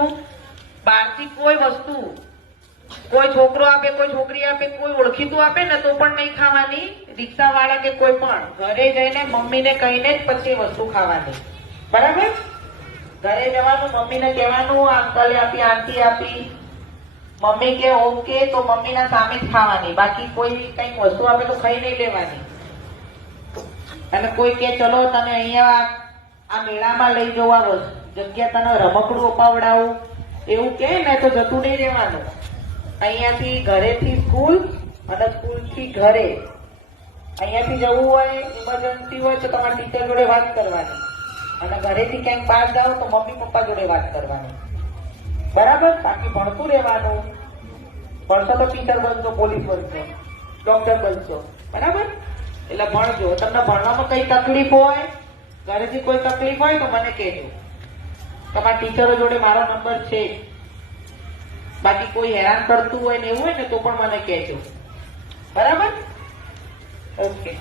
કીધું બહારથી કોઈ વસ્તુ કોઈ છોકરો આપે કોઈ છોકરી આપે કોઈ ઓળખીતું આપે ને તો પણ નહીં ખાવાની, રિક્ષા વાળા કે કોઈ પણ ઘરે જઈને મમ્મીને કહીને જ પછી વસ્તુ ખાવાની, બરાબર? ઘરે જવાનું, મમ્મીને કહેવાનું અંકલે આપી આંટી આપી, મમ્મી કે ઓકે તો મમ્મીના સામે જ ખાવાની, બાકી કોઈ કઈ વસ્તુ આપે તો ખાઈ નહીં લેવાની. અને કોઈ કે ચલો તને અહીંયા આ મેળામાં લઈ જવા જગ્યા તને રમકડું અપાવડાવું એવું કે ને તો જતું નહીં રહેવાનું. અહીંયાથી ઘરેથી સ્કૂલ અને સ્કૂલથી ઘરે, અહીંયાથી જવું હોય ઇમરજન્સી હોય તો તમારા ટીચર જોડે વાત કરવાની, અને ઘરેથી ક્યાંક બહાર જાઓ તો મમ્મી પપ્પા જોડે વાત કરવાની, બરાબર? બાકી ભણતું રહેવાનું. ભણશો તો ટીચર બનશો, પોલીસ બનશો, ડોક્ટર બનશો, બરાબર? એટલે ભણજો. તમને ભણવામાં કઈ તકલીફ હોય, ઘરેથી કોઈ તકલીફ હોય તો મને કહેજો. તમારા ટીચરો જોડે મારો નંબર છે. બાકી કોઈ હેરાન કરતું હોય ને એવું હોય ને તો પણ મને કહેજો, બરાબર? ઓકે.